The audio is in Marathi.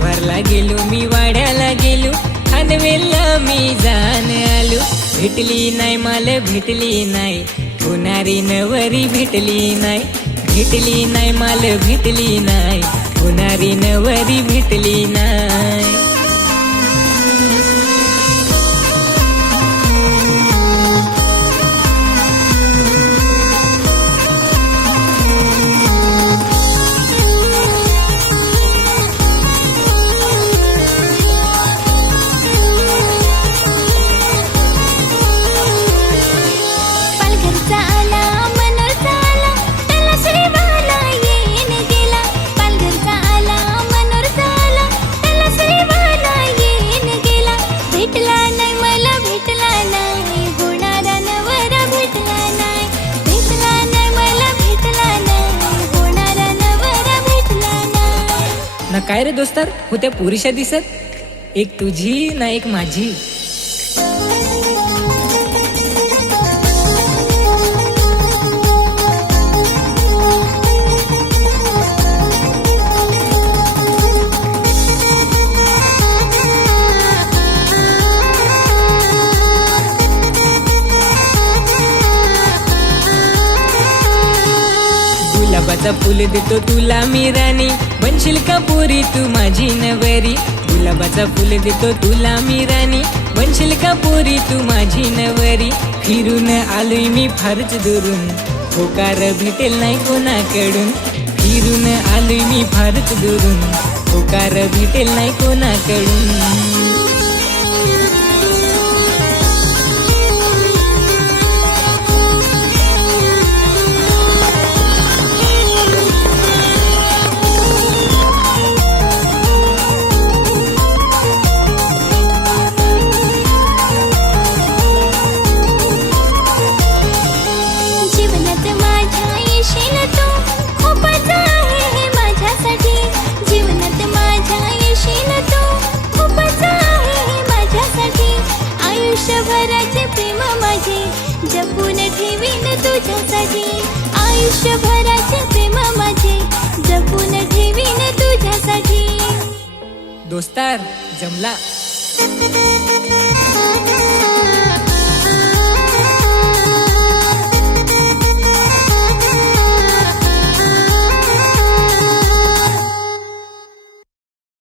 जव्हारला गेलो मी, वाड्याला गेलो, खानवेलला मी जाण आलो. भेटली नाही मला भेटली नाही, होणारी नवरी भेटली नाही. भेटली नाही मला भेटली नाही, होणारी नवरी भेटली नाही. ना काय रे दोस्तार, होत्या पुरुषा दिसत, एक तुझी ना एक माझी. गुलाबाचा फुल देतो तुला मी राणी, बनशील का पोरी तू माझी नवरी. गुलाबाचा फुल देतो तुला मी राणी, बनशील का पोरी तू माझी नवरी. फिरून आलोय मी फारच दुरून, होकार भेटेल नाही कोणाकडून. फिरून आलोय मी फारच दुरून, होकार भेटेल नाही कोणाकडून. आयुष्यभराचे प्रेम माझे जपून ठेवीन तुझ्यासाठी. आयुष्यभराचे प्रेम माझे जपून ठेवीन तुझ्यासाठी. दोस्तार जमला.